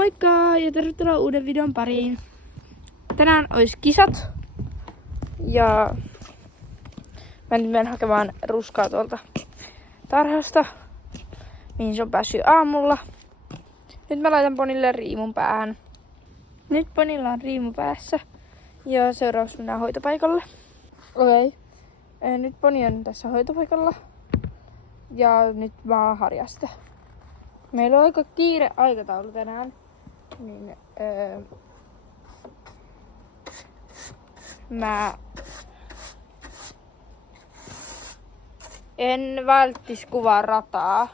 Moikka ja tervetuloa uuden videon pariin. Tänään olisi kisat. Ja mä nyt menen hakemaan ruskaa tuolta tarhasta, mihin se on päässyt aamulla. Nyt mä laitan ponille riimun päähän. Nyt ponilla on riimu päässä. Ja seuraavaksi mennään hoitopaikalle. Okei. Nyt poni on tässä hoitopaikalla. Ja nyt mä oon harjasta. Meillä on aika kiire aikataulu tänään. Niin, mä en välttis kuvaa rataa,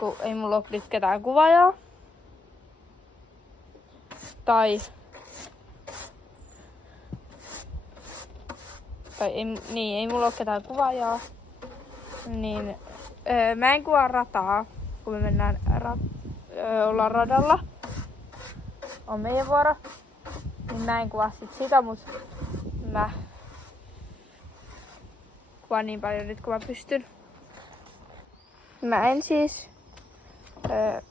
kun ei mulla ole nyt ketään kuvaajaa. Tai ei mulla ole ketään kuvaajaa. Niin mä en kuvaa rataa, kun me mennään ollaan radalla. On meidän vuoro. Niin mä en kuvaa sitä, mut mä kuvaan niin paljon nyt kun mä pystyn. Mä en siis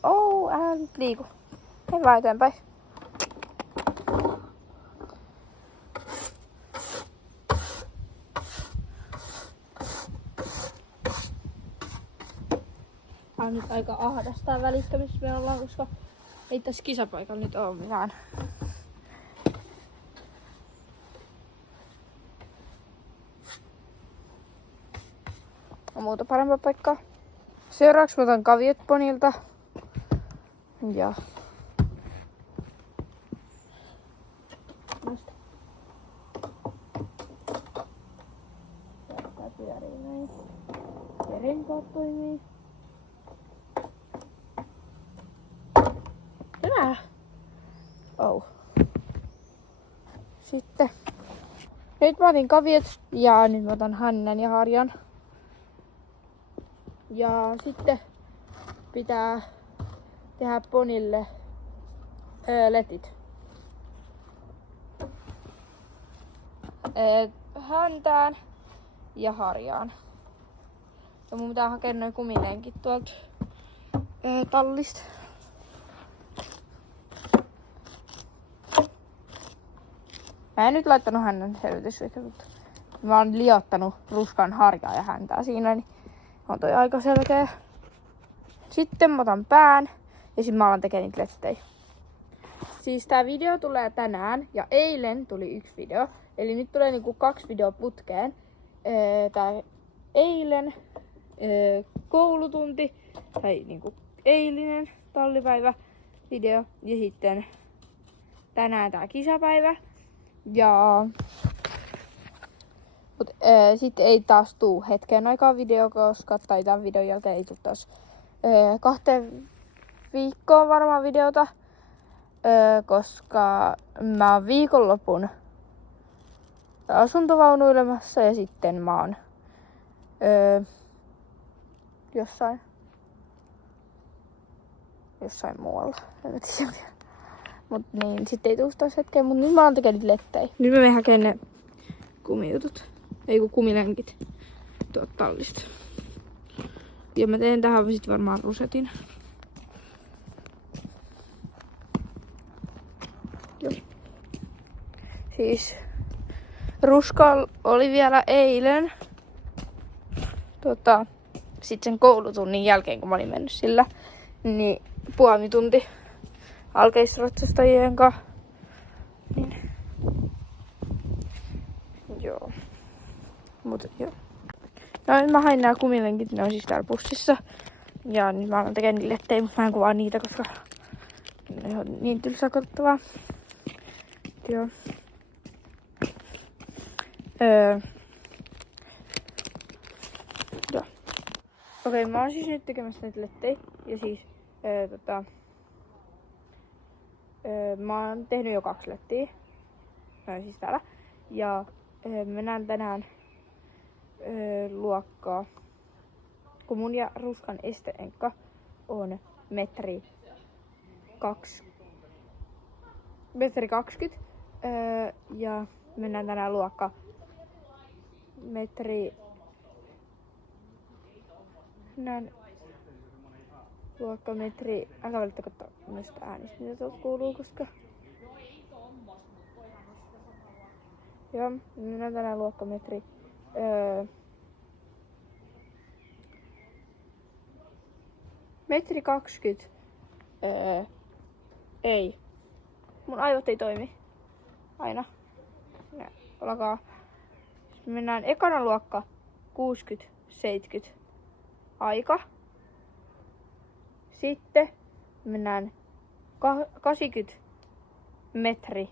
älä nyt liiku. En vaan eteenpäin. On nyt aika ahdastaa välissä, missä me ollaan, koska ei tässä kisapaikalla nyt oo mitään. On muuta parempaa paikkaa. Seuraavaksi mä otan kaviot ponilta. Ja tää pyörii näin. Ja renkaat toimii. Hyvä! Sitten. Nyt mä otin kaviot ja nyt mä otan Hannan ja Harjan. Ja sitten pitää tehdä ponille letit. Häntään ja harjaan. Ja mun pitää hakea noin kumilenkit tuolta tallista. Mä en nyt laittanut hännän selvitysvyyttä, mutta mä oon liottanut ruskan harjaa ja häntää siinä, niin on toi aika selkeä. Sitten mä otan pään ja sitten mä alan tekemään niitä lettejä. Siis tää video tulee tänään ja eilen tuli 1 video. Eli nyt tulee niinku 2 videoa putkeen. Tää eilen koulutunti tai niinku eilinen tallipäivä video ja sitten tänään tää kisapäivä. Ja sitten ei taas tuu hetken aikaa video, koska tämän videon jälkeen ei tuu taas 2 viikkoon varmaan videota, koska mä oon viikonlopun asuntovaunuilemassa ja sitten mä oon jossain muualla, en tiedä. Mut niin, sitten ei tuu taas hetkeen, mut nyt mä oon tekemään lettejä. Nyt mä menen hakemaan ne kumiutut. Ei kun kumilenkit tuolta tallista. Ja mä teen tähän sit varmaan rusetin. Joo. Siis ruska oli vielä eilen. Sit sen koulutunnin jälkeen, kun mä olin mennyt sillä, niin puolitunti alkeisratsastajien kanssa. Niin. Joo. Joo. No nyt mä hain nää kumilenkit, ne on siis täällä pussissa. Ja nyt mä alan tekemään niille lettejä, mutta mä en kuvaa niitä, koska ne on niin tylsää katsottavaa. Joo. Joo. Okei, mä oon siis nyt tekemässä näitä lettejä. Ja siis mä oon tehnyt jo 2 lettiä. Mä oon siis täällä. Ja mennään tänään luokkaa. Kun mun ja ruskan esteenkka on metri 20. Ja mennään tänään luokka metri luokkametri. Älkää välittä katsoa noista äänistä, mitä tuolta kuuluu, koska... Joo, minä on tänään luokkametri. Metri 20. Ei. Mun aivot ei toimi. Aina. Ja, alkaa. Me mennään ekana luokka 60-70 aika. Sitten mennään 80 metri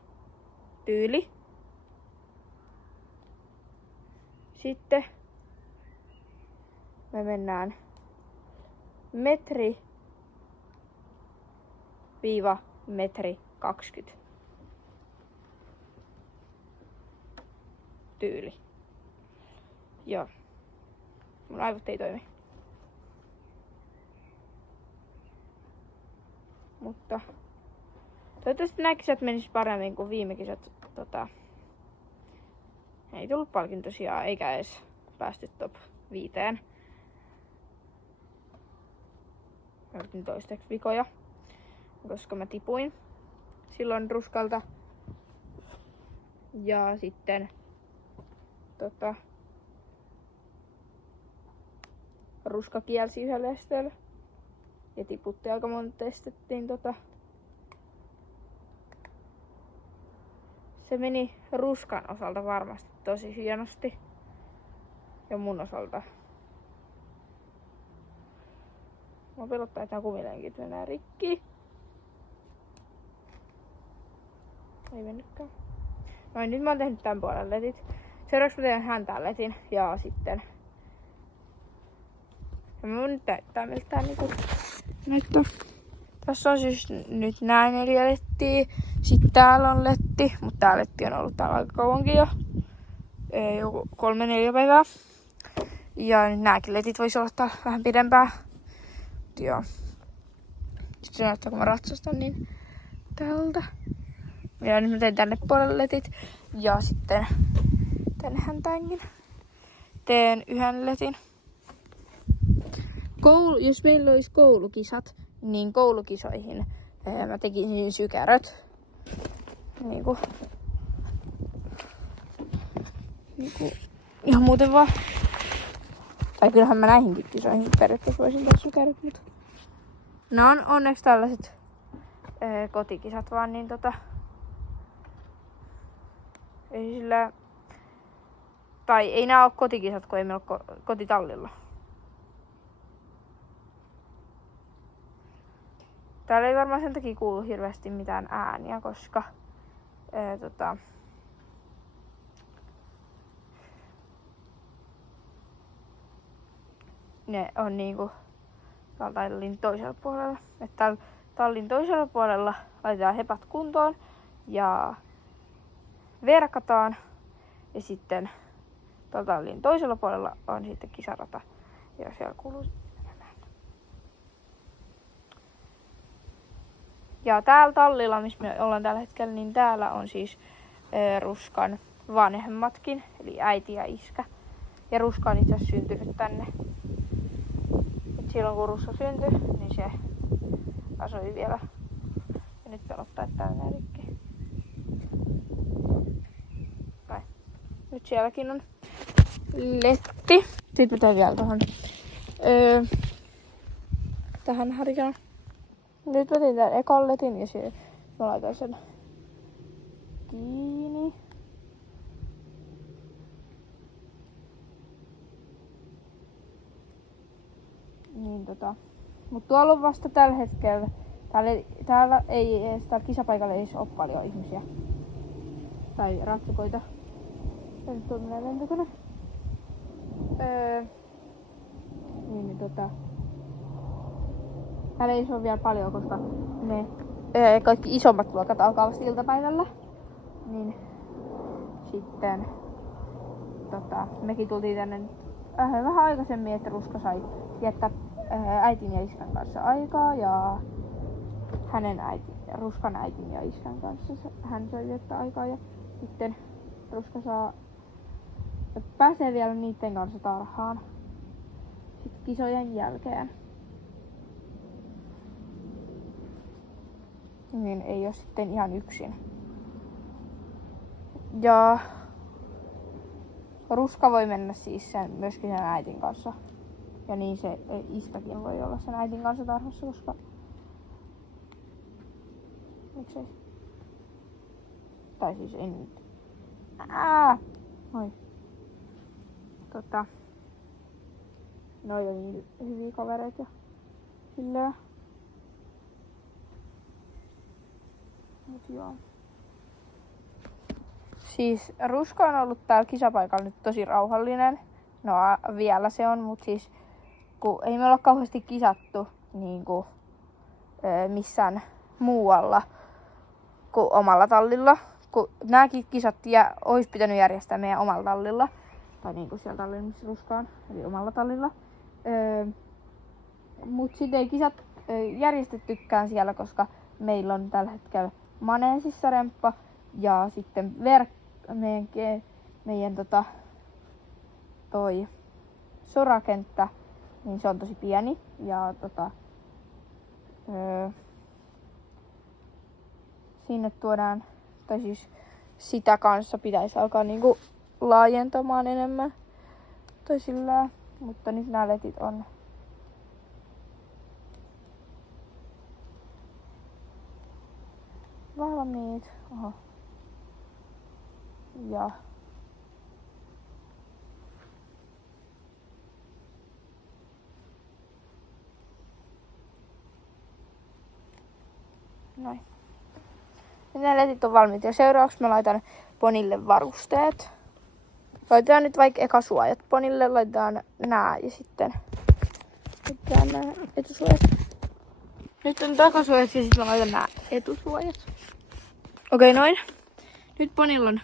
tyyli. Sitten me mennään metri viiva metri 20 tyyli. Joo. Mun aivot ei toimi. Mutta toivottavasti nämä kisat menis paremmin kuin viime kisat. Ei tullut palkintosia eikä edes päästy top 5. Mä yritin toistaiseksi vikoja, koska mä tipuin silloin ruskalta. Ja sitten ruska kielsi yhdellä esteellä. Ja tiputti aika monta, testettiin Se meni ruskan osalta varmasti tosi hienosti. Ja mun osalta. Mä pelottaa, että nämä kumilenkit menee rikki. Ei mennytkään. Noin, nyt mä oon tehnyt tän puolen letit. Seuraavaksi mä teen häntään letin ja sitten... Ja mä voin nyt täyttää miltä niinku näyttää. Tässä on siis nyt nää 4 lettiä. Sitten täällä on letti, mutta tää letti on ollut täällä aika kauankin jo. Joku 3-4 päivää. Ja nyt nääkin letit vois olla täällä vähän pidempään. Joo. Sitten se näyttää, kun mä ratsastan, niin tältä. Ja nyt mä teen tänne puolelle letit. Ja sitten tänne häntäänkin teen yhden letin. Jos meillä olisi koulukisat, niin koulukisoihin mä tekisin sykäröt. Niinku ihan muuten vaan. Tai kyllähän mä näihinkin kisoihin periaatteessa voisin tehdä sykäröt, mutta nää on onneksi tällaiset kotikisat vaan, niin ei sillä... Tai ei nää oo kotikisat, kun ei meillä oo kotitallilla. Täällä ei varmaan sen takia kuulu hirveästi mitään ääniä, koska ne on niinku täällä tallin toisella puolella. Että täällä tallin toisella puolella laitetaan hepat kuntoon ja verkataan. Ja sitten täällä tallin toisella puolella on sitten kisarata, ja siellä kuuluu menemään. Ja täällä tallilla, missä me ollaan tällä hetkellä, niin täällä on siis Ruskan vanhemmatkin, eli äiti ja iskä. Ja Ruska on itse asiassa syntynyt tänne. Et silloin kun Ruska syntyi, niin se asui vielä. Ja nyt pelottaa, että tää menee rikki. Nyt sielläkin on letti. Sitten mä teen vielä tohon tähän härkään. Nyt mä tein tän ekan letin ja mä laitan sen kiinni. Niin mut tuolla on vasta tällä hetkellä. Täällä kisapaikalla ei ole paljon ihmisiä. Tai ratsukoita. Ja nyt on menee lentokone. Täällä ei ole vielä paljon, koska ne kaikki isommat luokat alkaa vasta iltapäivällä. Niin sitten mekin tultiin tänne vähän aikaisemmin, että Ruska sai viettää äitin ja iskän kanssa aikaa ja Ruskan äitin ja iskän kanssa hän sai viettää aikaa ja sitten Ruska pääsee vielä niitten kanssa tarhaan sitten kisojen jälkeen. niin ei ole sitten ihan yksin. Ja Ruska voi mennä siis myöskin sen äitin kanssa. Ja niin se iskäkin voi olla sen äitin kanssa tarhassa, koska... Miksei? Tai siis ei nyt. Oi. No ei ole niin hyviä kavereita ja silleen. Mut joo. Siis Ruska on ollut täällä kisapaikalla nyt tosi rauhallinen. No vielä se on, mut siis kun ei me olla kauheasti kisattu niinku missään muualla kuin omalla tallilla. Kun nääkin kisat olisi pitänyt järjestää meidän omalla tallilla. Tai niinku siellä tallilla, missä Ruska on, eli omalla tallilla. Mut sitten ei kisat järjestettykään siellä, koska meillä on tällä hetkellä maneesissa remppa. Ja sitten meidän toi sorakenttä, niin se on tosi pieni. Ja sinne tuodaan, tai siis sitä kanssa pitäisi alkaa niinku laajentamaan enemmän. Tai sillä, mutta nyt nämä letit on valmiit. Oho. Ja noin. Ja nämä letit on valmiit. Ja seuraavaksi mä laitan ponille varusteet. Laitetaan nyt vaikka eka suojat ponille. Laitetaan nää ja sitten laitetaan nää etusuojat. Nyt on takasuojat ja sitten mä laitan nää etusuojat. Okei, noin. Nyt ponilla on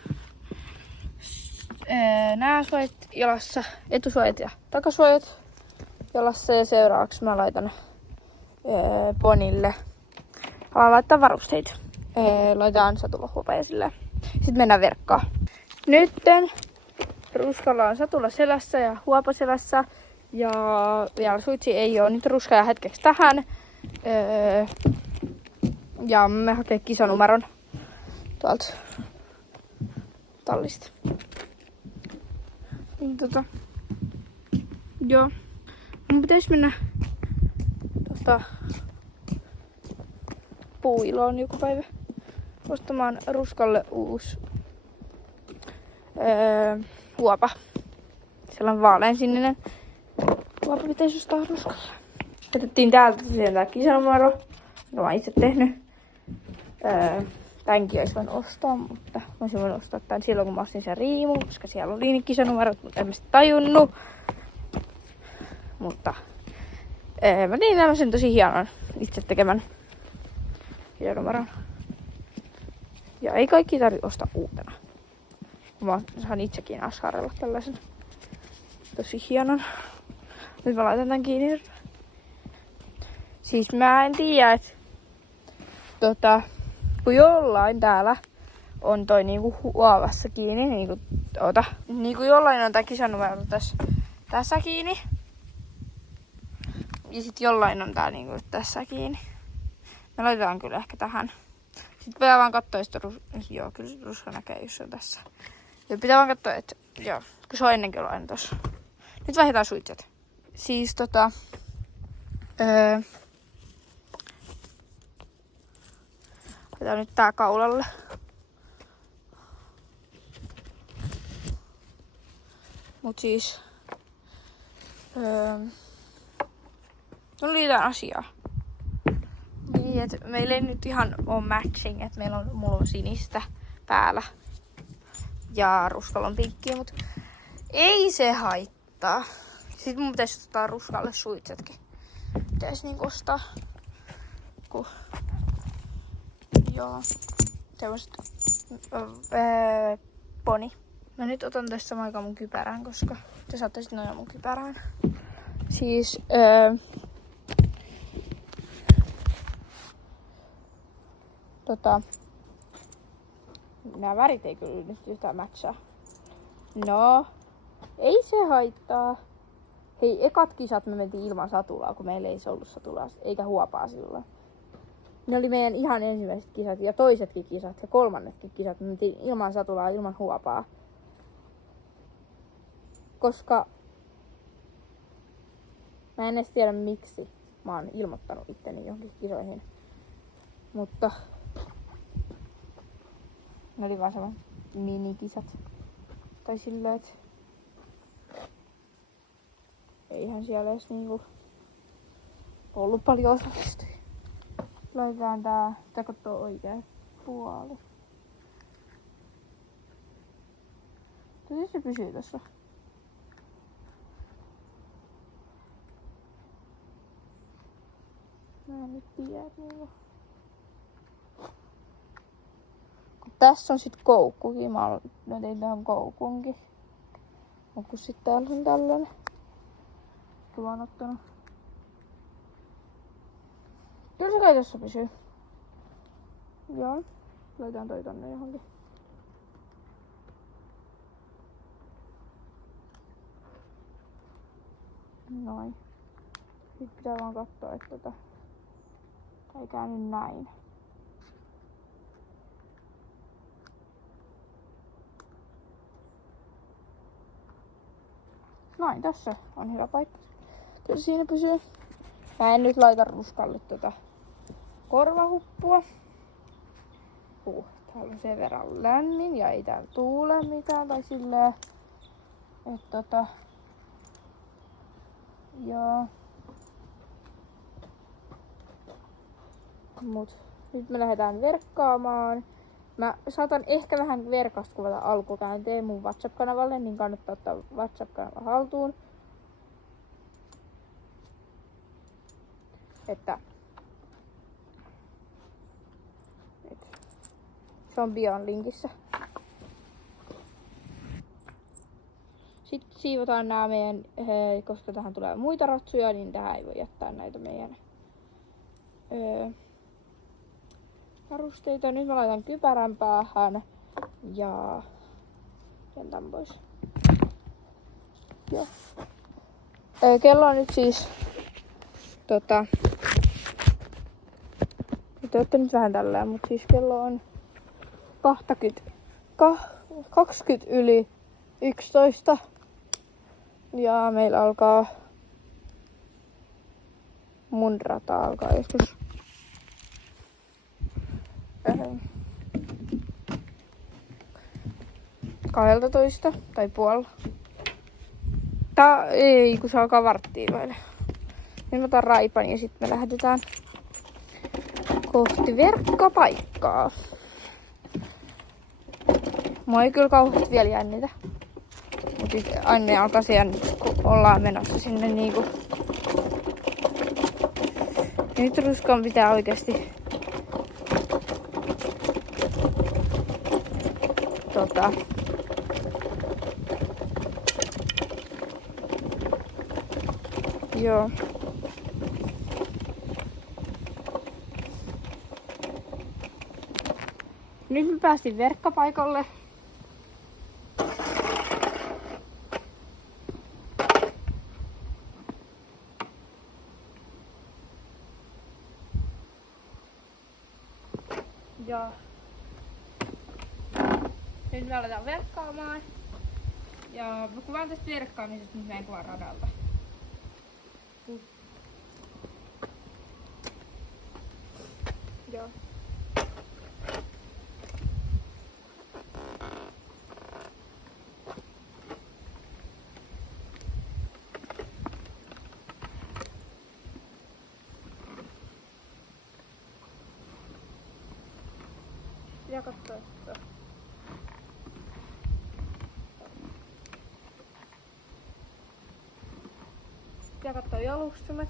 nää suojat jalassa, etusuojat ja takasuojat jalassa. Ja seuraavaksi mä laitan ponille. Alan laittaa varusteita. Laitetaan satulahuopa ja silleen. Sitten mennään verkkaan. Nytten Ruskalla on satula selässä ja huopa selässä. Ja vielä suitsi ei oo. Nyt Ruska jää hetkeksi tähän. Ja me hakee kisanumeron tuolta tallista. Niin joo. Mun pitäis mennä Puuiloon joku päivä ostamaan Ruskalle uusi huopa. Siellä on vaaleansininen huopa, pitäisi ostaa Ruskalle. Jätettiin täältä tosiaan tää kisanumero. No mä oon itse tehnyt. Tämänkin olisi voinut ostaa, mutta mä olisin voinut ostaa tän silloin kun mä ostin sen riimun, koska siellä oli niin kisanumerot, mutta en mä sitä tajunnut. Mutta mä tein tämmösen tosi hienon itse tekemän kisanumeron. Ja ei kaikki tarvitse ostaa uutena. Mä saan itsekin askarella tällaisen tosi hienon. Nyt mä laitan tän kiinni. Siis mä en tiedä, että kun jollain täällä on toi niinku huovassa kiinni, niinku jollain on tää kisanumero tässä kiinni. Ja sit jollain on tää niinku tässä kiinni. Me laitetaan kyllä ehkä tähän. Sitten pitää vaan katsoa, että joo, kyllä Ruska näkee, jos se on tässä. Ja pitää vaan katsoa, että joo, kun se on ennenkin ollut aina tossa. Nyt vaihdetaan suitset. Siis laitetaan nyt tää kaulalle. Mut siis no liitään asiaa. Niin, et meillä ei nyt ihan oo matching, että mulla on sinistä päällä ja Ruskalla on pinkkiä, mut ei se haittaa. Sitten mun pitäisi ottaa Ruskalle suitsetkin. Pitäis niinku ostaa. Joo. Tämmöset poni. Mä nyt otan tästä aikaa mun kypärään, koska te saatte sit nojaa mun kypärään. Siis nää värit ei kyllä nyt yhtään matchaa. No, ei se haittaa. Hei, ekat kisat me mentiin ilman satulaa, kun meillä ei se ollut satulaa, eikä huopaa silloin. Ne oli meidän ihan ensimmäiset kisat ja toisetkin kisat ja kolmannetkin kisat. Me mentiin ilman satulaa, ilman huopaa. Koska mä en edes tiedä miksi mä oon ilmoittanut itteni johonkin kisoihin. Mutta ne oli vaan sellaiset minikisat. Tai silleen, että eihän siellä edes niinku ollut paljon osallistujia. Laitetaan tää kattoo oikea puoli. Tosi se pysyy tässä. Mä en nyt tiedä niinku. Tässä on sit koukkukin. Mä tein tähän koukunkin. Mut kun sit täällä on tällainen. Mä oon ottanut. Kyllä se kai tässä pysyy. Joo. Laitan toi tonne johonkin. Noin. Nyt pitää vaan katsoa, että ei käynyt näin. Noin, tässä on hyvä paikka. Kyllä siinä pysyy. Mä en nyt laita ruskalle korvahuppua. Täällä on sen verran lämmin ja ei täällä tuule mitään tai silleen. Että joo. Mut nyt me lähdetään verkkaamaan. Mä saatan ehkä vähän verkasta kuvata alkukäänteen mun WhatsApp-kanavalle, niin kannattaa ottaa WhatsApp-kanava haltuun. Että se on bion linkissä. Sitten siivotaan nämä meidän, koska tähän tulee muita ratsuja, niin tähän ei voi jättää näitä meidän varusteita. Nyt mä laitan kypärän päähän ja tämän pois. Joo. Kello on nyt siis te ootte nyt vähän tällä, mutta siis kello on 20 yli 11. Ja meillä alkaa mun rata alkaa joskus 12 tai puolella. Ei, kun se alkaa varttiin vaille. Nyt mä otan raipan ja sitten me lähdetään kohti verkkopaikkaa. Mua ei kyllä kauheasti vielä jännitä. Mut aina alkaa se jännitä, kun ollaan menossa sinne niinku. Nyt ruskan pitää oikeesti joo. Nyt me päästiin verkkopaikalle. Ja nyt me aletaan verkkaamaan. Ja mä kuvaan tästä verkkaamisesta, nyt mä en kuvaa radalta. Joo. Pitää katsoa, että pitää katsoa jalustamat.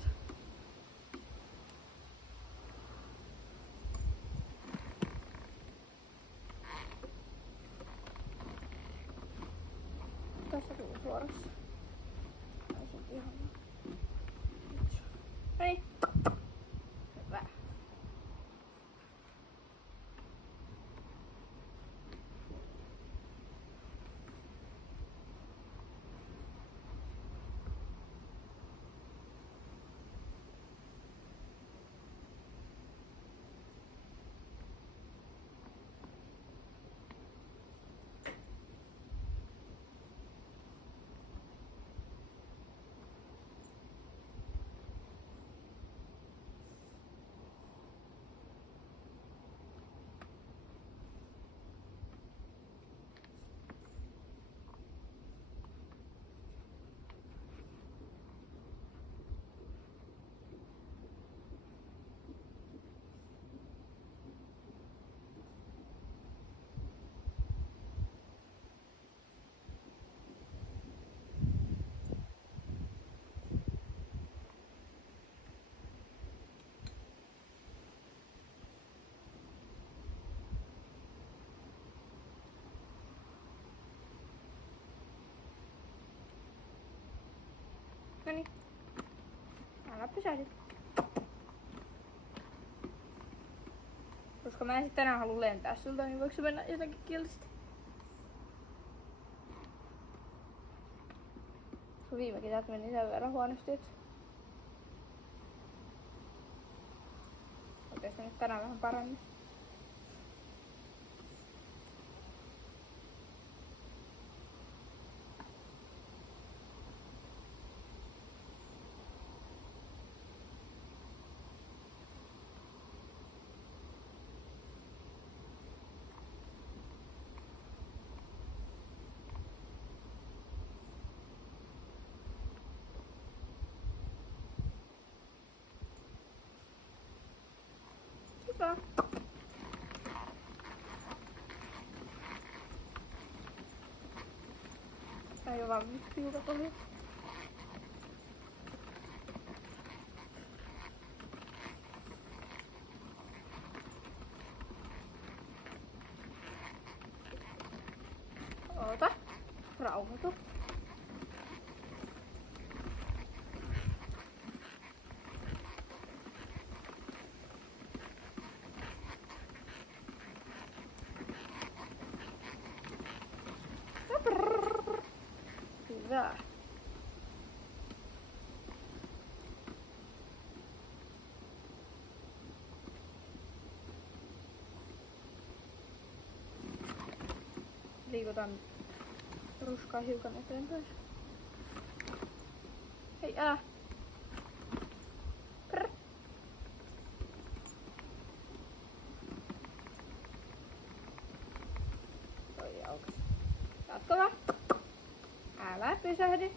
Tässä tuli suorassa. Hei! Hyvä. Noniin. Älä pysähdy. Koska mä en sit tänään halua lentää sulta, niin voiko se mennä jotenkin kiltisti? Sun viime kesät meni sen verran huonosti, et... Okei, se nyt tänään vähän paremmin. Hyvä. Tää ei oo vaan viivat oli. Oota. Rauhoitu. Hyvä. Liikutaan ruskaa hiukan eteenpäin. Hei, älä! Prr. Toi aukas. Jatko vaan. Älä pysähdy.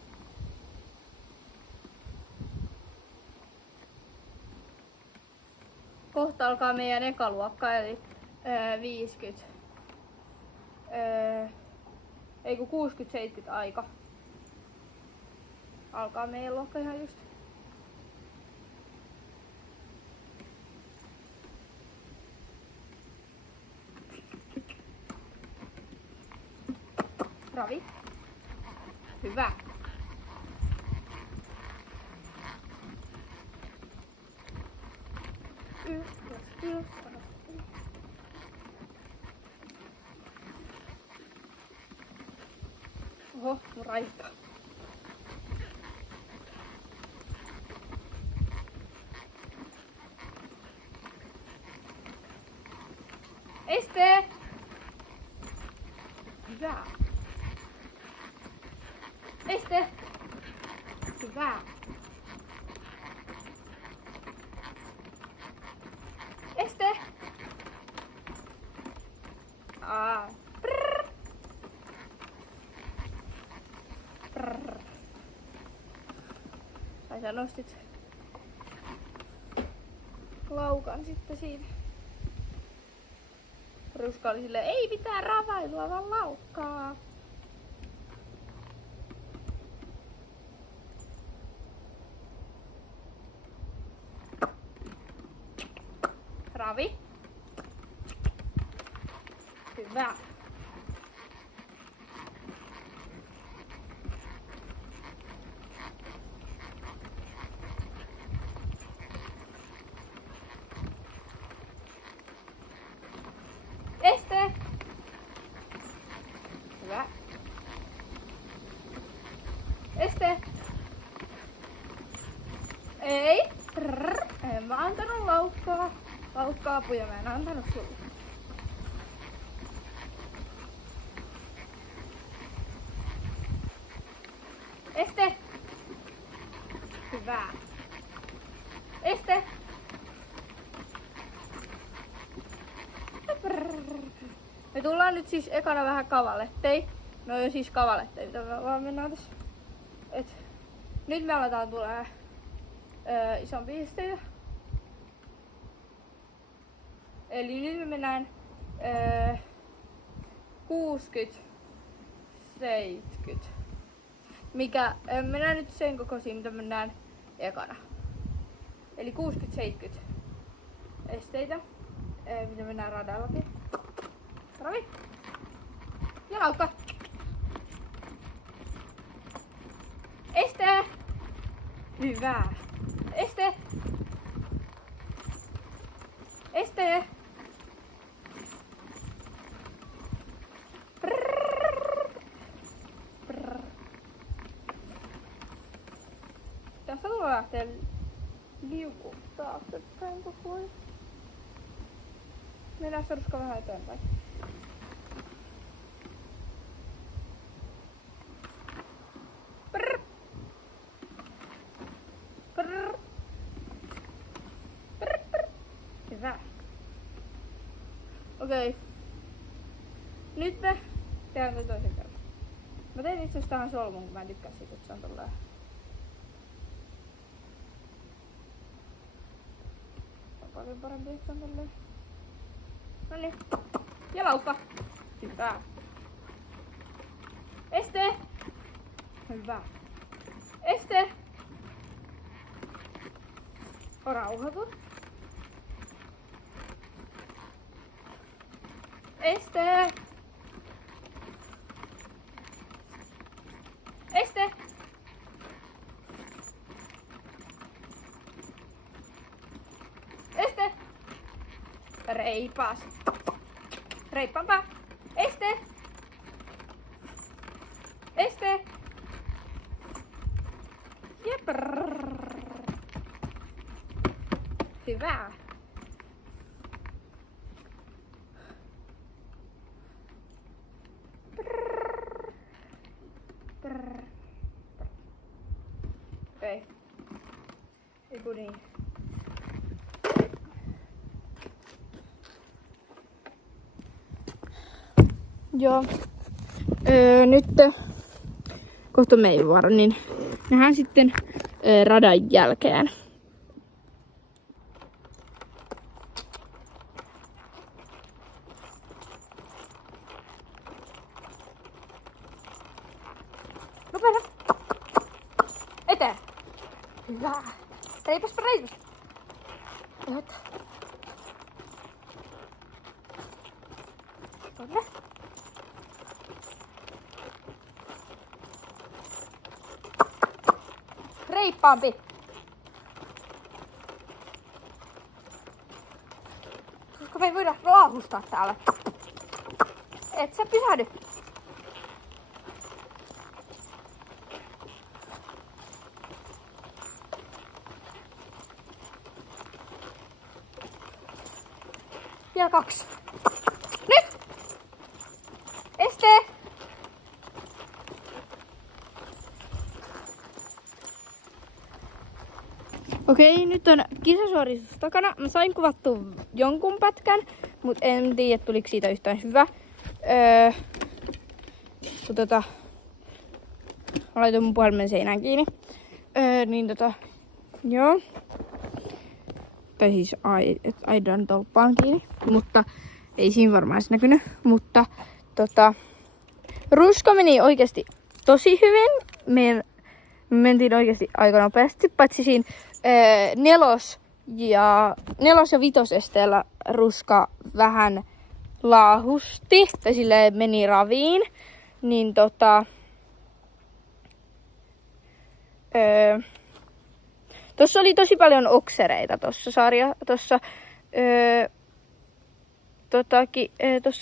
Kohta alkaa meidän ekaluokka, eli 50. Ei kun 60-70 aika. Alkaa meidän luokka ihan just. Ravi. Hyvä. Ylös. Oho, mun raippa. Este! Hyvä. Este! Hyvä. Este! Prrr. Prrr. Ai sä nostit laukan sitten siinä. Ruska oli silleen, ei mitään ravailua, vaan laukkaa. Ravi. Hyvä. Este. Hyvä. Este. Ei. Prrr. En mä antanut laukkaa. Laukkaapuja mä en antanut sulle. Este. Hyvä. Este. Me tullaan nyt siis ekana vähän kavalettei. No jo siis kavalettei, mitä me vaan mennään tässä. Nyt me aletaan tulee isompia esteitä. Eli nyt me mennään 60-70. Mikä mennään nyt sen kokoisiin, mitä mennään ekana. Eli 60-70 esteitä, mitä mennään radallakin. Ravi. Ja laukka. Este. Hyvä. Este! Este! Tässä tulee lähteä liukua taaksepäin koko ajan. Mennään se Ruska vähän eteenpäin. Prrr. Prrr. Prrr, prrr. Hyvä. Okei. Nyt me tehdään toisen kerran. Mä tein itse asiassa tähän solmun, kun mä en tykkää siitä, että se on tolleen. On paljon parempi, että se on tolleen. Noniin. Ja laukka. Hyvä. Este. Hyvä. Este. Rauhoitut. Este. Este. Este. Reipas. Reippaanpa. Este. Este. Ja prrrr. Hyvä. Prrrr. Prrrr. Okei. Eiku niin. Joo. Nyt kohta meidän vuoro, niin nähdään sitten radan jälkeen. Nopeeta! Eteen! Hyvä! Reipaspa reipas! Nyt. Tonne. Reippaampi! Koska me ei voida laahustaa täällä. Et sä pysähdy. Vielä 2. Nyt! Este! Okei, nyt on kisasuoritus takana. Mä sain kuvattua jonkun pätkän, mutta en tiedä, tuliko siitä yhtään hyvä. Mä laitoin mun puhelimen seinään kiinni. Joo. Tai siis aidan tolppaan kiinni, mutta ei siinä varmaan edes näkynyt. Mutta Ruska meni oikeasti tosi hyvin. Me mentiin oikeasti aika nopeasti, paitsi siinä 4. ja 5. esteellä Ruska vähän laahusti, tai sille meni raviin, niin tossa oli tosi paljon oksereita tossa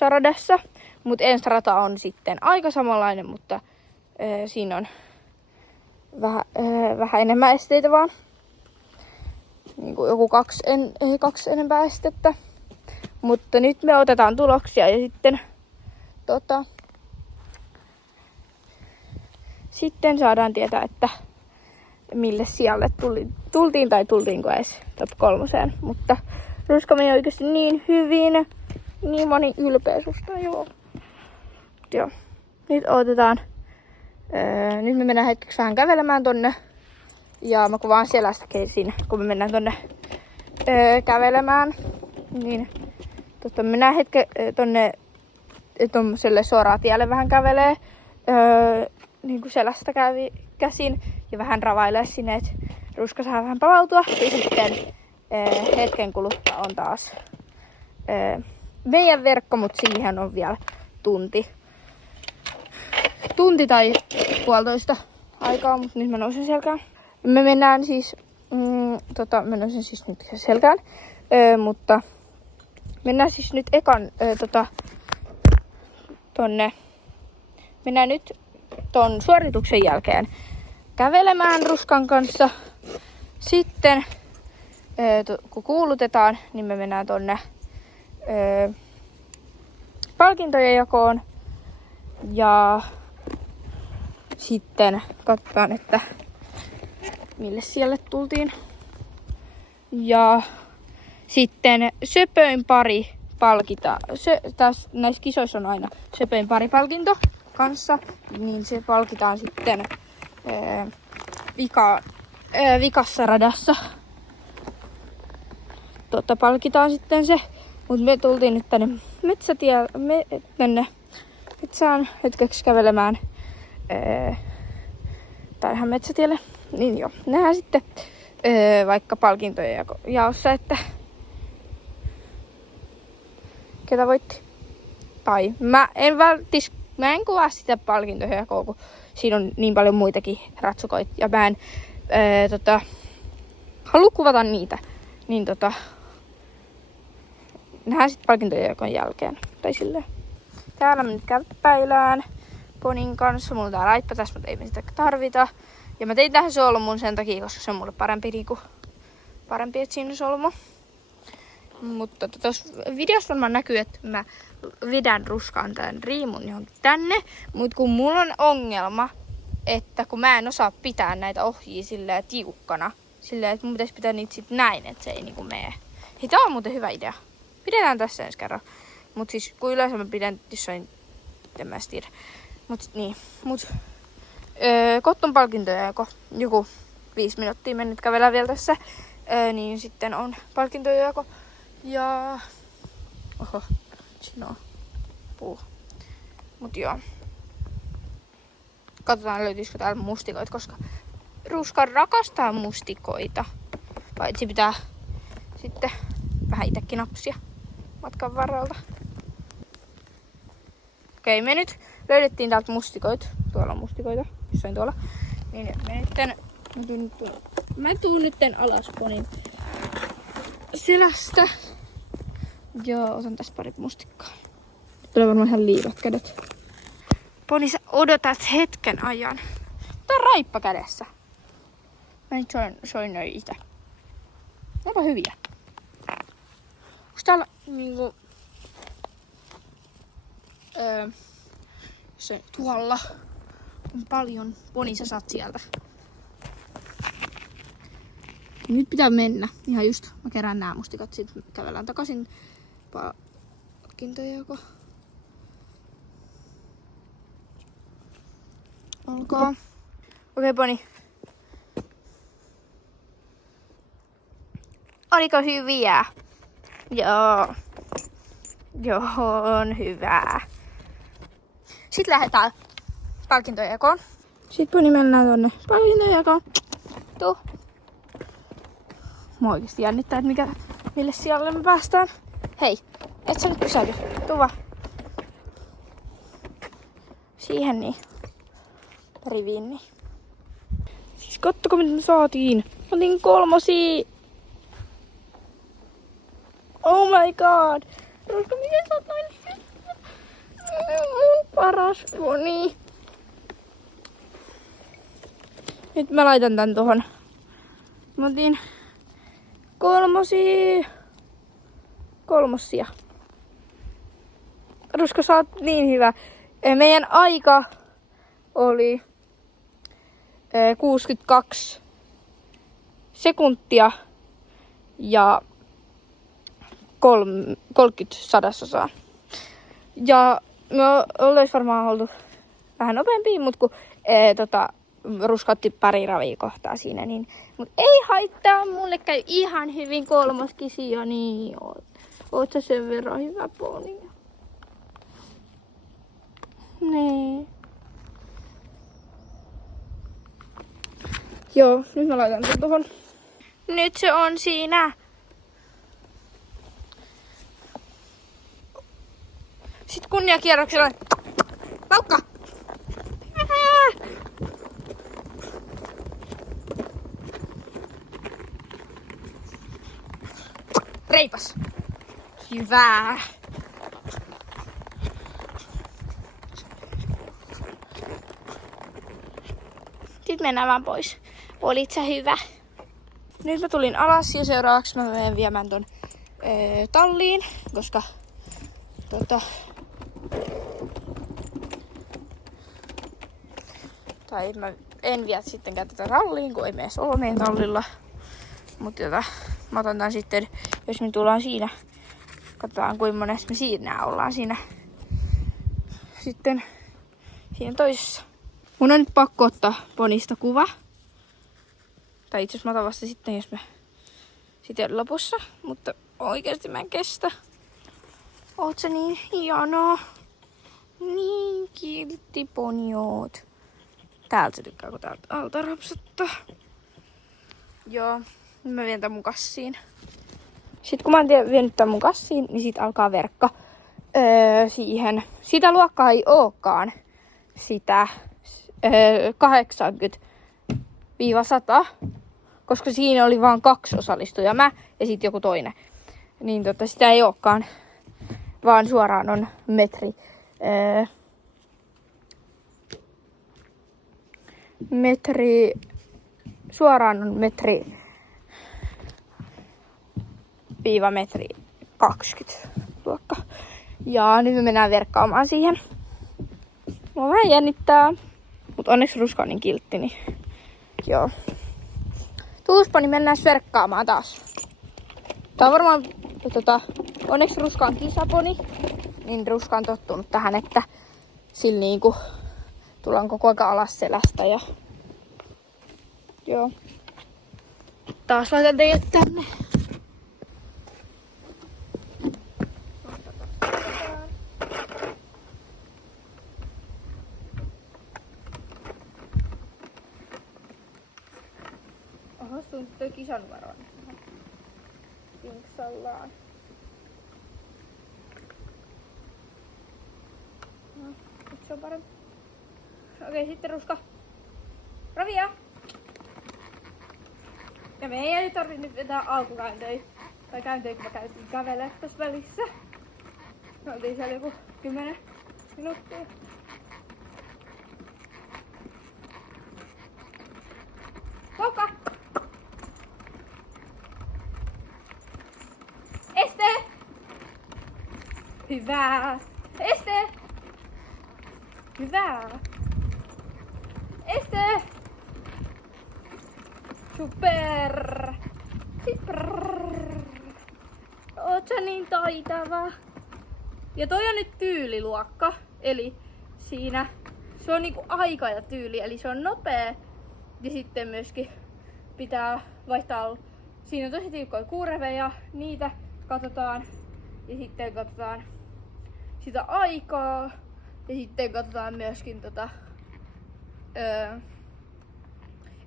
radassa, mutta ensi rata on sitten aika samanlainen, mutta siinä on vähän enemmän esteitä vaan. Niin kuin joku 2 enempää estettä. Mutta nyt me otetaan tuloksia ja sitten saadaan tietää, että mille sijalle tultiin tai tultiinko edes top 3. Mutta Ruska meni oikeasti niin hyvin. Niin moni ylpeä susta, joo. Nyt otetaan. Nyt me mennään hetkeksi vähän kävelemään tonne. Ja mä kuvaan selästä siinä, kun me mennään tonne kävelemään. Niin mennään hetken tonne tommoselle suoraan tielle vähän kävelee. Niin kuin selästä käsin. Ja vähän ravailee sinne, että Ruska saa vähän palautua. Ja sitten hetken kuluttua on taas meidän verkko, mutta siihen on vielä tunti tai 1,5 aikaa, mutta nyt mä nousen selkään. Me mennään siis, mennään sen siis nyt selkään, mutta mennään siis nyt ekan mennään nyt ton suorituksen jälkeen kävelemään Ruskan kanssa. Sitten kun kuulutetaan, niin me mennään tonne palkintojen jakoon. Ja sitten katsotaan, että mille siellä tultiin. Ja sitten söpöin pari palkitaan. Näissä kisoissa on aina söpöin pari palkinto kanssa. Niin se palkitaan sitten vikassa radassa. Palkitaan sitten se. Mutta me tultiin nyt tänne metsään hetkeksi kävelemään tähän metsätielle. Niin joo, nähdään sitten vaikka palkintojen jaossa, että ketä voitti. Tai mä en kuvaa sitä palkintojen jakoa, kun siinä on niin paljon muitakin ratsukoita. Ja mä en halua kuvata niitä. Niin nähdään sitten palkintojen jakon jälkeen. Tai silleen. Täällä me nyt käppäilään Ponin kanssa. Mulla on tää raippa tässä, mutta ei me sitä tarvita. Ja mä tein tähän solmun sen takia, koska se on mulle parempi että siinä on solmu. Mutta tuossa videossa varmaan näkyy, että mä vedän Ruskaan tän riimun johonkin tänne. Mut kun mulla on ongelma, että kun mä en osaa pitää näitä ohjia silleen tiukkana. Silleen, että mun pitäisi pitää niitä sit näin, että se ei niinku mee. Hei, tää on muuten hyvä idea. Pidetään tässä ensi kerran. Mut siis kun yleensä mä pidän jossain, en mä tiedä. Kottun palkintoja joku 5 minuuttia mennyt kävellä vielä tässä. Niin sitten on palkintoja jako. Ja oho, siinä on puu. Mut joo. Katsotaan löytyisikö täällä mustikoita, koska Ruska rakastaa mustikoita. Paitsi pitää sitten vähän itekin napsia matkan varrelta. Okei, me nyt löydettiin täältä mustikoita. Tuolla on mustikoita, jossain tuolla. Niin mä tuun nytten alas Ponin selästä. Joo, otan tässä pari mustikkaa. Tulee varmaan ihan liivat kädet. Poni, sä odotat hetken ajan. Tää on raippa kädessä. Mä nyt soin itse. Aika hyviä. Onks täällä niinku... se tuolla on paljon. Poni, sä saat sieltä. Nyt pitää mennä. Ihan just. Mä kerään nää mustikat. Sitten kävellään takaisin palkintojen jako. Olkaa. Okei, Poni. Oliko hyviä? Joo. Joo, on hyvää. Sitten lähdetään palkintojen jakoon. Sitten Poni mennään tonne palkintojen jakoon. Tuu. Mua oikeesti jännittää, että mille sijalle me päästään. Hei, et sä nyt pysähdy. Tuu vaan. Siihen niin. Riviin niin. Siis kattoko mitä me saatiin. Otin 3. Oh my god. Ruska, miten sä oot noin hyvä? Mun paras Poni. Nyt mä laitan tän tohon. Mä otin 3. Ruska, sä oot niin hyvä. Meidän aika oli 62 sekuntia ja 30 sadasosaa. Ja me oltais varmaan oltu vähän nopeampia, mutta kun Ruska otti pari ravikohtaa siinä, niin mut ei haittaa, mulle käy ihan hyvin 3. kisio, niin oot sä sen verran hyvä Poni. Niin. Joo, nyt mä laitan tän tohon. Nyt se on siinä. Sitten kunniakierroksella. Paukka! Reipas. Hyvä. Sitten mennään vaan pois. Olit sä hyvä? Nyt mä tulin alas ja seuraavaksi mä menen viemään ton talliin, koska tai mä en vie sittenkään tätä talliin, kun ei mene Soloneen tallilla. Mutta mä otan tän sitten, jos me tullaan siinä. Katsotaan kuinka monesti me siinä ollaan siinä. Sitten siinä toisessa. Mun on nyt pakko ottaa ponista kuva. Tai itse asiassa mä otan vasta sitten, jos mä sitten lopussa. Mutta oikeesti mä en kestä. Oot sä niin hienoa. Niin kiltti poni oot. Täältä se tykkää, kun täältä alta rapsattaa. Joo, nyt mä vien tän mun kassiin. Sitten kun mä oon vienyt tän mun kassiin, niin sit alkaa verkka siihen. Sitä luokkaa ei ookaan. Sitä 80-100. Koska siinä oli vaan 2 osallistujaa. Mä ja sit joku toinen. Niin sitä ei ookaan. Vaan suoraan on metri. Suoraan on metri viiva metri 20 luokka. Ja nyt me mennään verkkaamaan siihen. Mua vähän jännittää. Mut onneksi Ruska on niin kiltti, niin joo. Tuuspa, niin mennään verkkaamaan taas. Tää on varmaan, onneksi Ruska on kisaponi. Niin Ruska on tottunut tähän, että sillä niinku tullaan koko ajan alas selästä ja joo. Taas laitan teidät tänne. Oho, sun toi kisan varoon. Tinksallaan. No, nyt se on parempi. Okei, sitten Ruska. Ravia! Ja meidän ei tarvitse nyt vetää alkukäyntöjä. Tai käyntöjä, kun mä käytiin kävelemään tässä välissä. Me oltiin siellä joku 10 minuuttia. Koukka! Este! Hyvä! Este! Hyvä! Este! Super! Oot sä niin taitava? Ja toi on nyt tyyliluokka. Eli siinä se on niinku aika ja tyyli. Eli se on nopea. Ja sitten myöskin pitää vaihtaa. Siinä on tosi tiukkoja kuureveja. Niitä katsotaan. Ja sitten katsotaan sitä aikaa. Ja sitten katsotaan myöskin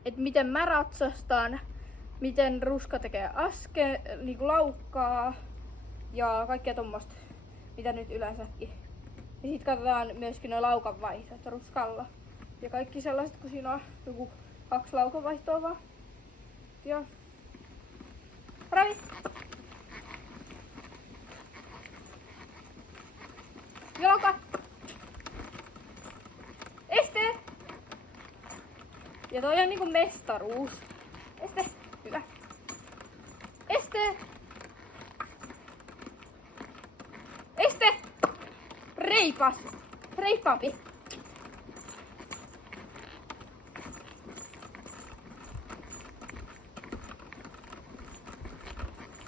että miten mä ratsastan, miten Ruska tekee niinku laukkaa ja kaikkea tommoista, mitä nyt yleensäkin. Ja sit katsotaan myöskin nuo laukanvaihtoet Ruskalla. Ja kaikki sellaiset, kun siinä on joku 2 laukanvaihtoa vaan. Joo. Ravi! Jalka! Este! Ja toi on niinku mestaruus. Este! Hyvä. Este! Este! Reipas! Reippaampi!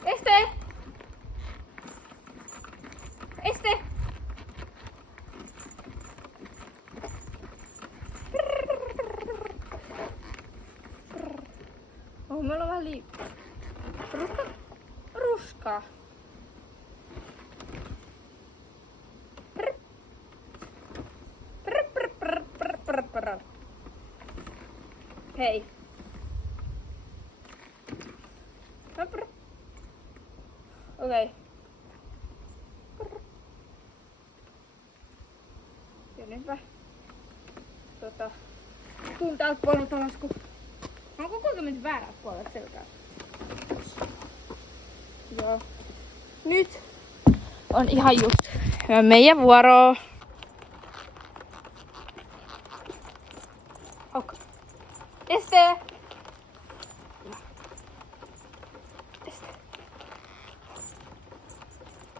Este! Este! Oh, meillä on vähän liikaa. Ruska? Ruska. Hei. Okei. Ja nyt mä tuun täältä puolelta alas, kun mä oon koko ajan mennyt väärältä puolelta selkää. Joo. nyt on ihan just meidän vuoro. Haukka. Este! Este.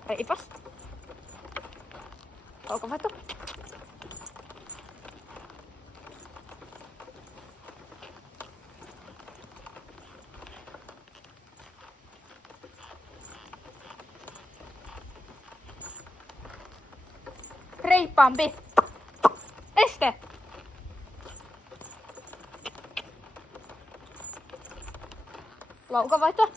Reipas. Haukka vaihto. Reippaampi. Este. Laukavaihto.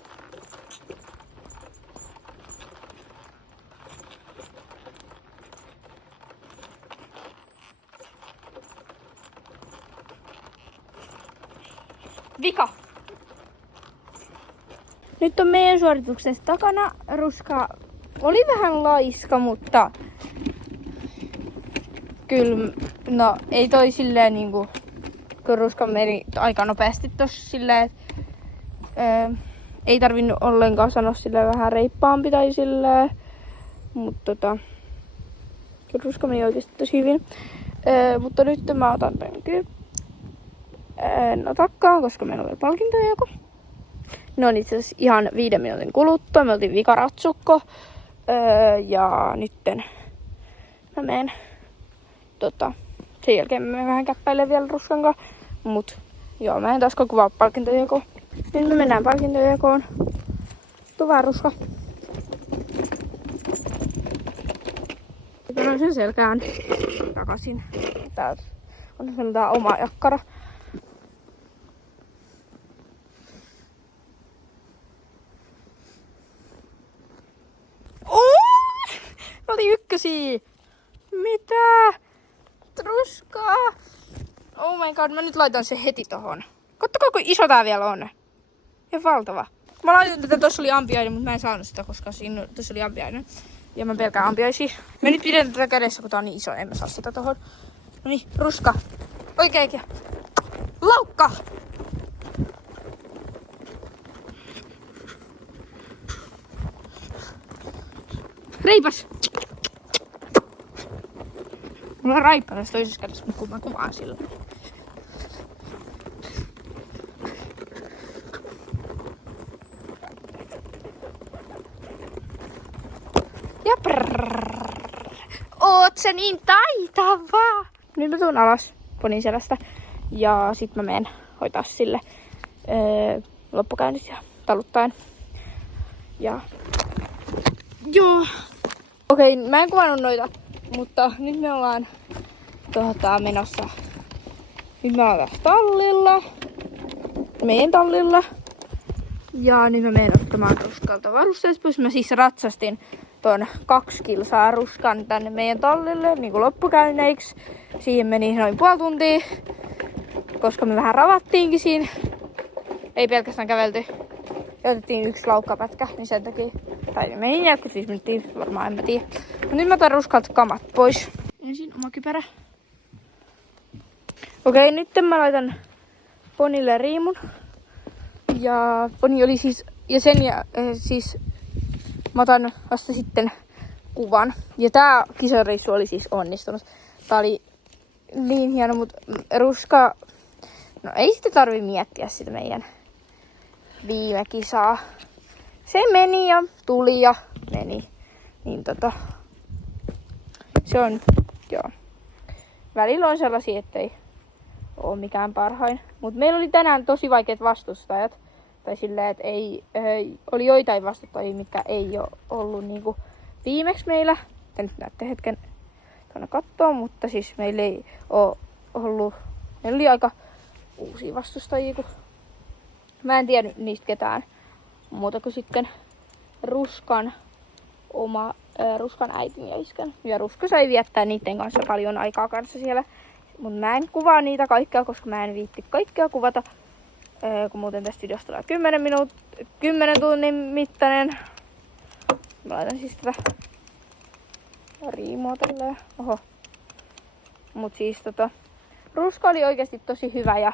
Vika. Nyt on meidän suorituksessa takana. Ruska oli vähän laiska, mutta kyllä, no ei toi silleen niinku, kun Ruska meni aika nopeasti tossa silleen, että ei tarvinnut ollenkaan sanoa silleen vähän reippaampi tai silleen, mutta kyllä Ruska meni oikeesti tosi hyvin. Mutta nyt mä otan tän takkaan, koska meillä on vielä palkintojako. Ne on itse asiassa ihan 5 minuutin kuluttua. Me oltiin vikaratsukko. Ja nytten mä menen sen jälkeen mä vähän käppäilen vielä Ruskan kanssa. Mut joo, mä en taas kuvaa palkintojakoon. Nyt me mennään palkintojakoon. Tuu vaan Ruska. Mä sen selkään takaisin. Täältä on sen tää oma jakkara. Mä olin ykkösiä! Mitä? Ruskaa! Oh my god, mä nyt laitan sen heti tohon. Kattokaa, kun iso tää vielä on. Ja valtava. Mä laitan tätä, tossa oli ampiainen, mutta mä en saanut sitä, koska siinä tossa oli ampiainen. Ja mä pelkään ampiaisia. Mä nyt pidän tätä kädessä, kun tää on niin iso, en mä saa sitä tohon. Noniin, Ruska. Oikein. Laukka! Reipas! Mulla on raippa tässä toisessa kädessä, kun mä kuvaan sillä. Ja oot sä niin taitava! Nyt mä tuun alas ponin selästä ja sit mä menen hoitaa sille loppukäynnit ja taluttaen. Ja joo. Okei, mä en kuvannut noita, mutta nyt me ollaan menossa. Nyt me ollaan tässä tallilla. Meidän tallilla. Ja nyt mä menen ottamaan Ruskalta varusteet pois. Mä siis ratsastin ton 2 kilsaa Ruskan tänne meidän tallille niin kuin loppukäynneiksi. Siihen meni noin puoli tuntia, koska me vähän ravattiinkin siinä. Ei pelkästään kävelty. Ja otettiin 1 laukkapätkä, niin sen takia. Tai meni 45 minuuttia, varmaan en mä tiedä. Mut nyt mä otan Ruskalta kamat pois. Ensin oma kypärä. Okei, nyt mä laitan ponille riimun. Ja poni oli siis, ja sen siis mä otan vasta sitten kuvan. Ja tää kisareissu oli siis onnistunut. Tää oli niin hieno, mutta Ruska, no ei sitä tarvi miettiä sitä meidän viime kisaa. Se meni ja tuli ja meni. Niin se on, joo. Välillä on sellaisia, ettei oo mikään parhain. Mut meillä oli tänään tosi vaikeat vastustajat. Tai silleen, että oli joitain vastustajia, mitkä ei oo ollut niinku viimeksi meillä. Te nyt näette hetken tuonne kattoon, mutta siis meillä ei oo ollut. Meillä oli aika uusia vastustajia, kun mä en tiennyt niistä ketään muuta kuin sitten Ruskan äitin ja iskän. Ja Ruska sai viettää niiden kanssa paljon aikaa kanssa siellä. Mut mä en kuvaa niitä kaikkea, koska mä en viitti kaikkea kuvata. Kun muuten tästä videosta tulee 10 tunnin mittainen. Mä laitan siis tätä riimua tälleen. Oho. Mut siis Ruska oli oikeesti tosi hyvä ja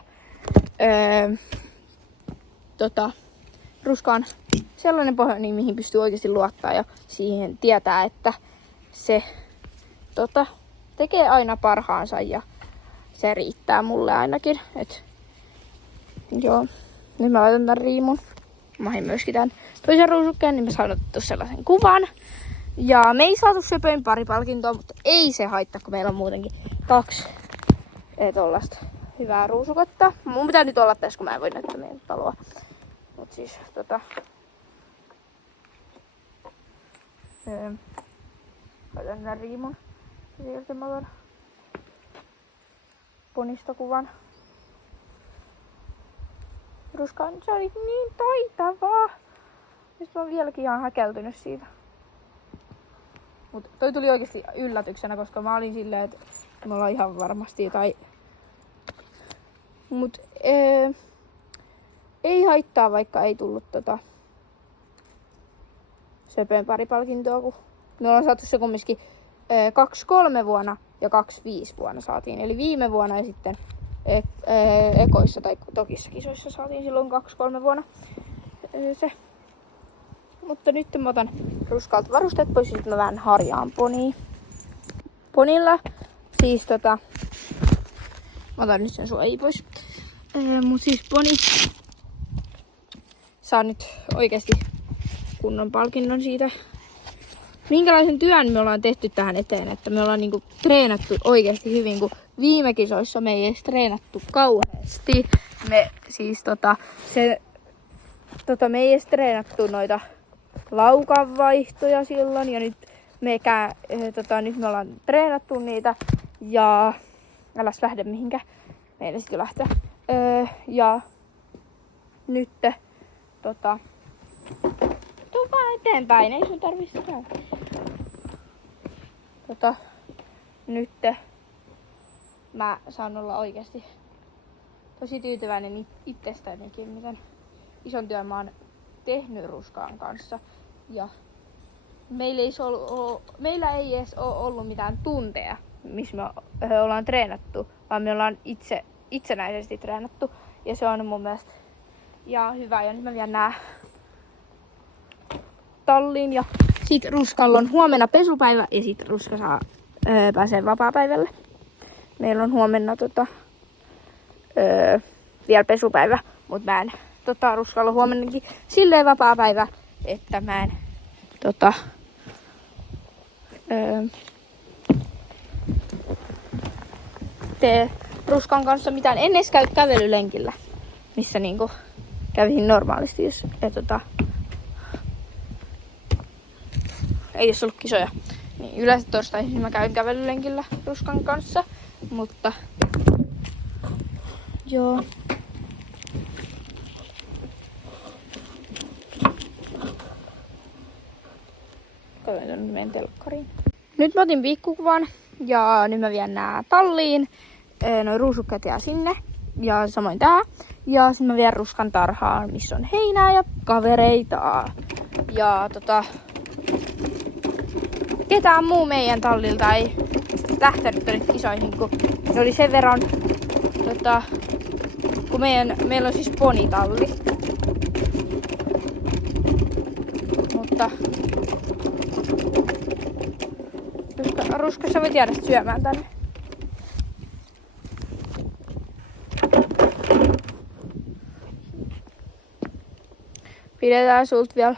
ruska on sellainen pohja, niin mihin pystyy oikeasti luottaa ja siihen tietää, että se tekee aina parhaansa ja se riittää mulle ainakin. Joo, nyt mä laitan tän riimun. Mä hain myöskin tän toisen ruusukkeen, niin mä saan otettu sellaisen kuvan. Ja me ei saatu söpöin pari palkintoa, mutta ei se haittaa, kun meillä on muutenkin 2 tollasta hyvää ruusuketta. Mun pitää nyt olla tässä, kun mä en voi näyttää meidän taloa. Mut siis laitan tän riimun. Sieltä mä otan ponistokuvan. Ruska, sä olit niin taitavaa. Nyt mä oon vieläkin ihan häkeltynyt siitä. Mut toi tuli oikeesti yllätyksenä, koska mä olin silleen, että me ollaan ihan varmasti jotain. Mut ei haittaa, vaikka ei tullut söpöön pari palkintoa, kun me ollaan saatu se kumminkin 2-3 vuonna ja 2-5 vuonna saatiin. Eli viime vuonna ja sitten ekoissa tai tokissa kisoissa saatiin silloin 2-3 vuonna se. Mutta nyt mä otan ruskalta varusteet pois ja sitten mä vähän harjaan ponilla. Siis mä otan nyt sen suojii pois. Mut siis poni saa nyt oikeasti kunnon palkinnon siitä. Minkälaisen työn me ollaan tehty tähän eteen, että me ollaan niinku treenattu oikeasti hyvin, kun viime kisoissa me ei edes treenattu kauheasti. Me siis me ei edes treenattu noita laukanvaihtoja silloin ja nyt nyt me ollaan treenattu niitä ja äläs lähde mihinkä. Meidän sitten lähteä. Ja nyt tuu vaan eteenpäin, ei sun tarvii sitä. Nyt mä saan olla oikeasti tosi tyytyväinen itsestänikin, miten ison työn mä oon tehnyt ruskaan kanssa. Ja meillä ei edes ole ollut mitään tunteja, missä me ollaan treenattu, vaan me ollaan itsenäisesti treenattu. Ja se on mun mielestä ja hyvä. Ja nyt mä vien nää talliin ja sit ruskalla on huomenna pesupäivä ja sit ruska saa pääsee vapaapäivälle. Meillä on huomenna vielä pesupäivä, mut mä en ruskalla on huomennakin silleen vapaapäivä, että mä en tee ruskan kanssa mitään. En edes käy kävelylenkillä, missä niinku kävisin normaalisti, jos ei jos ollut kisoja. Niin yleensä torstaisin mä käyn kävelylenkillä ruskan kanssa, mutta joo. Katsotaan tuonne meidän telkkariin. Nyt mä otin pikkukuvan ja nyt mä vien nää talliin. Noi ruusukkeet jää sinne ja samoin tää. Ja sitten mä vien ruskan tarhaan, missä on heinää ja kavereita. Ja ketään muu meidän tallilta ei lähtenyt nyt kisoihin, kun ne oli sen verran, kun meillä on siis ponitalli. Mutta ruska sä voit jäädä syömään tänne. Pidetään sulta vielä.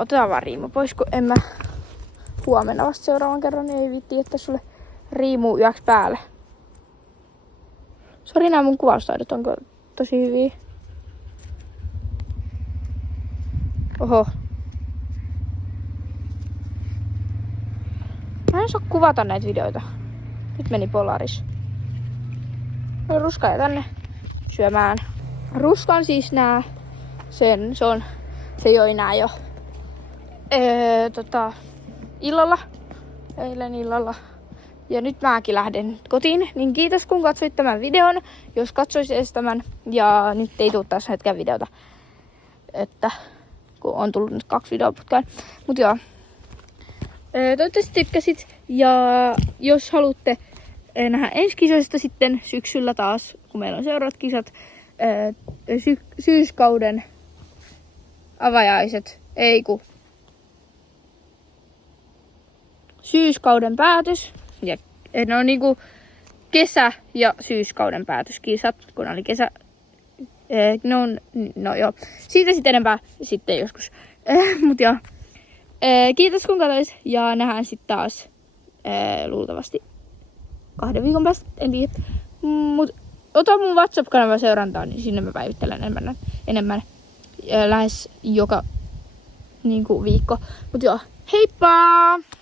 Otetaan vaan riimu pois, kun en mä huomenna vasta seuraavan kerran, niin ei viitti jättää sulle riimu yöksi päälle. Sori, nää mun kuvaustaidot onko tosi hyviä. Oho. Mä en saa kuvata näitä videoita. Nyt meni Polaris. Ruska ja tänne syömään. Ruskan siis nää. Se joi nää jo illalla. Eilen illalla. Ja nyt mäkin lähden kotiin. Niin kiitos kun katsoit tämän videon. Jos katsoisit edes tämän. Ja nyt ei tule tässä hetken videota. Että kun on tullut nyt 2 videoa putkeen. Mut joo. Toivottavasti tykkäsit. Ja jos haluatte nähdä ensi kisoista sitten syksyllä taas, kun meillä on seuraavat kisat. syyskauden avajaiset. Syyskauden päätös. Ja ne on niinku kesä- ja syyskauden päätöskisat, kun oli kesä. No joo. Siitä sitten enempää sitten joskus. Mut joo. Kiitos kun katsoit ja nähdään sitten taas luultavasti 2 viikon päästä. Eli mut ota mun WhatsApp-kanava seurantaan, niin sinne mä päivittelen enemmän lähes joka viikko. Mut joo, heippa!